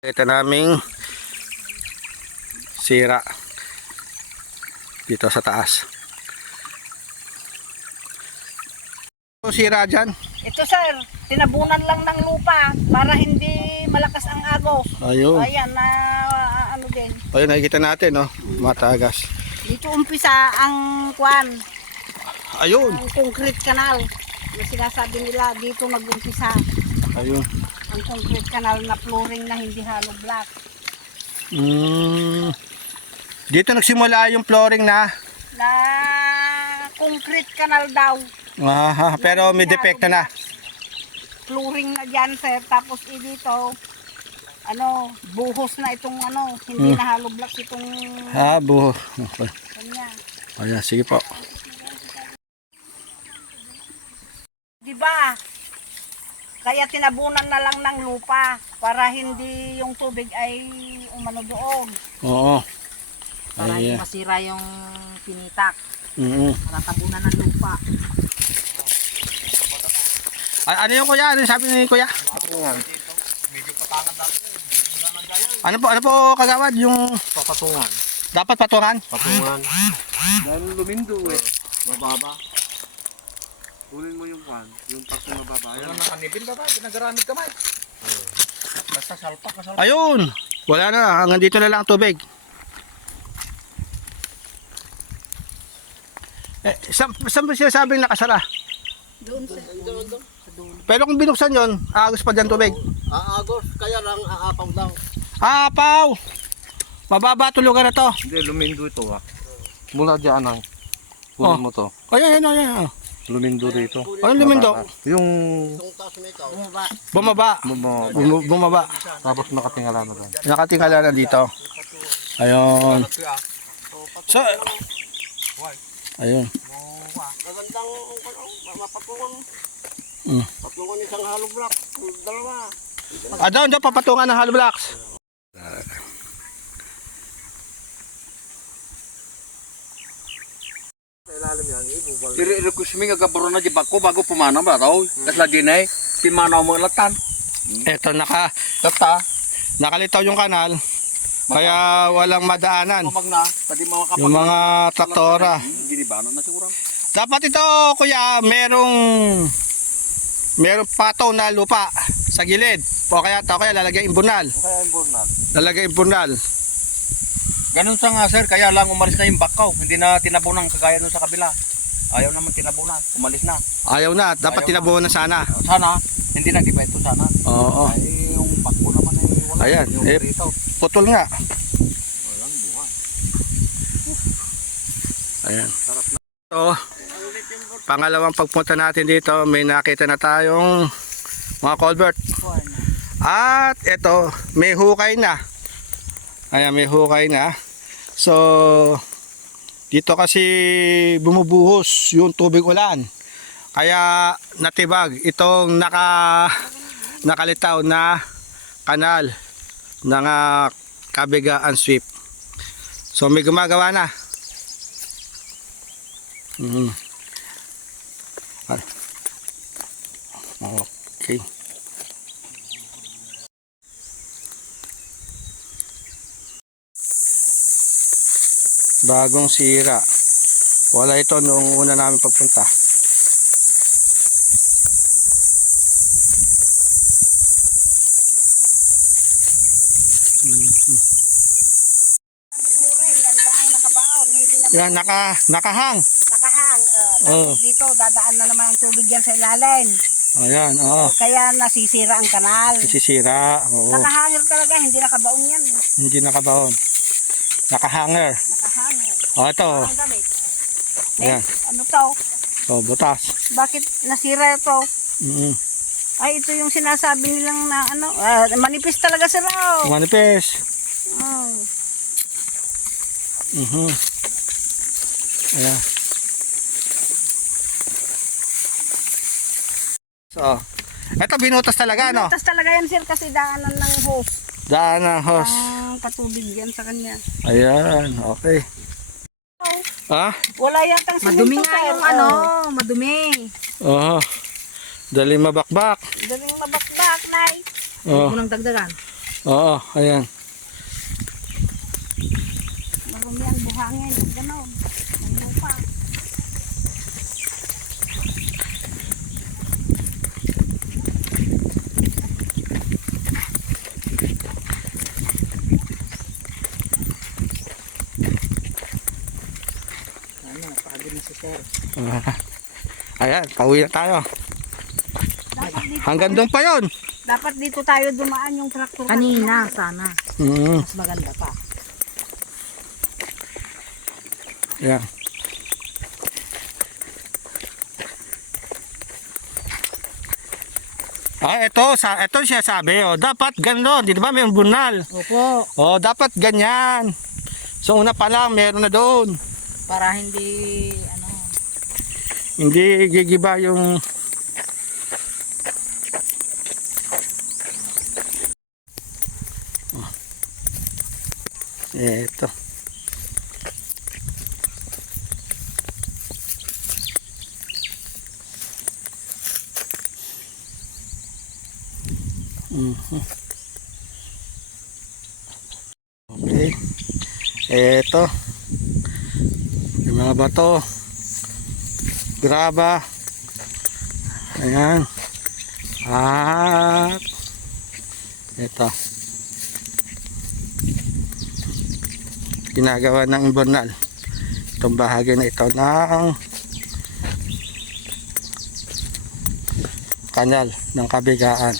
Ito naming sira dito sa taas. Sira dyan. Ito sir, tinabunan lang ng lupa para hindi malakas ang agos. Ayun. Ayan, na ano din. Ayun, nakikita natin, no? Matagas. Dito umpisa ang kwan, Ayun. ang concrete canal. Na sinasabi nila, dito nag-umpisa Ayun. ang concrete canal na flooring na hindi hollow block. Dito nagsimula yung flooring na. Na concrete canal daw. Aha, pero may depekto na. Flooring na dyan sir, tapos dito, ano, buhos na itong ano, hindi na hollow blocks itong Buho. Okay. kanya. Ayan, sige po. Diba? Kaya tinabunan na lang ng lupa para hindi yung tubig ay umano doon. Oo. Para hindi Ayan. masira yung pinitak. Mm-hmm. Para tabunan ng lupa. Ano yung kuya? Ano yung sabi ni kuya? Ano po kagawad? Yung Papatungan. dapat patungan? Patungan. Dahil lumindo eh. Mababa. Kunin mo yung pan, yung parte mababa. Ayan. Nakanibin ba ba? Pinagaramit kamay. Basta salpak ka salpak. Ayun. Wala na. Hanggang dito na lang ang tubig. Saan ba siya sabing nakasara? Doon sa Pero kung binuksan yon, agos pa dyan tubig. Aagos, kaya lang aapaw daw. Apaw! Mababa tulugan na to. Hindi, lumindo ito ah. Mula dyan ang kunin mo to. Ayan. Lumindo rito. Anong lumindo? Yung Bumaba. Bumaba. tapos nakatingala na doon. Nakatingala na dito. Ayun. So, ayun. Magandang mapatungan. Mm. Patungan isang hollow block. Dalawa. Doon papatungan ng hollow blocks. Iri-request mi nga gabaro na di bako bago pumanaw ba raw. Tas lagi na pimanaw mo latan. Eto, Tata, nakalitaw yung kanal. Kaya walang madaanan. mamag na, pwede mga kapag. Yung mga traktora. Hindi di ba na siguro. Dapat ito, kuya, merong pataw na lupa sa gilid. O kaya lalagay imbunal. Kaya yung burnal. Lalagay imbunal. Ganun sa nga sir, kaya lang umalis na yung bakaw. Hindi na tinabunan kagaya nun sa kabila. Ayaw naman tinabunan, umalis na. Ayaw na, dapat Ayaw tinabuhan na sana. Sana, hindi na ito sana. Oo. Ay, yung bako naman ay wala. Ayan, yung rito. putol nga. Walang buwan. Ayan. So, pangalawang pagpunta natin dito, may nakita na tayong mga culvert. At ito, may hukay na. Ayan, may hukay na. So, dito kasi bumubuhos yung tubig ulan. Kaya natibag itong nakalitaw na kanal ng Kabigaan Sweep. So, may gumagawa na. Okay. Bagong sira. Wala ito noong una namin pagpunta. Yan, nakahang. nakahang. Oo. Dito, dadaan na naman ang tubig dyan sa ilalim. Ayan, oo. Kaya nasisira ang kanal. Sisira. Oo. Nakahangir talaga, hindi nakabaong yan. Hindi nakabaon. Nakahanger. Nakahangir. O, ito. Ang gamit. Ayan. Ano to? O, butas. Bakit nasira ito? Mm-hmm. Ay, ito yung sinasabi nilang na ano, manipis talaga sila. Oh. Manipis. Oh. Ayan. So, ito binutas talaga, no? Tapos talaga yan sir kasi daanan ng hose. Daan ng hose. Ang patubig yan sa kanya. Ayan, okay. Ha? Wala yatang simento. Madumi nga yung ano, madumi. Oo. Dali mabakbak. Daling mabakbak, nay. Oh. Unang dagdagan. Oo, ayan. Marumi ang buhangin. Ganon. May lupa. Ayan, pauwi na tayo. Dapat dito, Hanggang doon pa yon. dapat dito tayo dumaan yung traktor. Kanina, sana. Mm, Mas maganda pa. ayan. Ito siya sabi, oh, dapat gano'n, di ba may bunal? Opo, Oh, dapat ganyan. So una pa lang meron na doon. para hindi, ano, Hindi gigiba yung Ito. Mhm. Okay. Ito. Yung mga bato. Graba. Ayan. At ito. Ginagawa ng imburnal. Itong bahagi na ito ng kanal ng Kabigaan.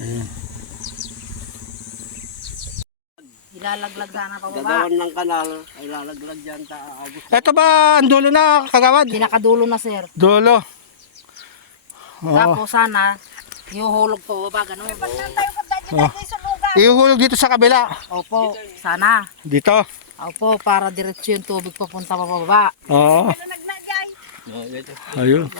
Ayan. ilalaglag sana pa baba. Gagawin ng kanal, ay lalaglag dyan taagos. Ito ba ang dulo na kagawad? Pinakadulo na, sir. Dulo. Oo. Tapos sana, ihuhulog pa baba, ganun. Oh. Ihuhulog dito sa kabila. Opo, sana. Dito. Opo, para diretso yung tubig papunta pa baba. Oo. Nagnagay. Ayun.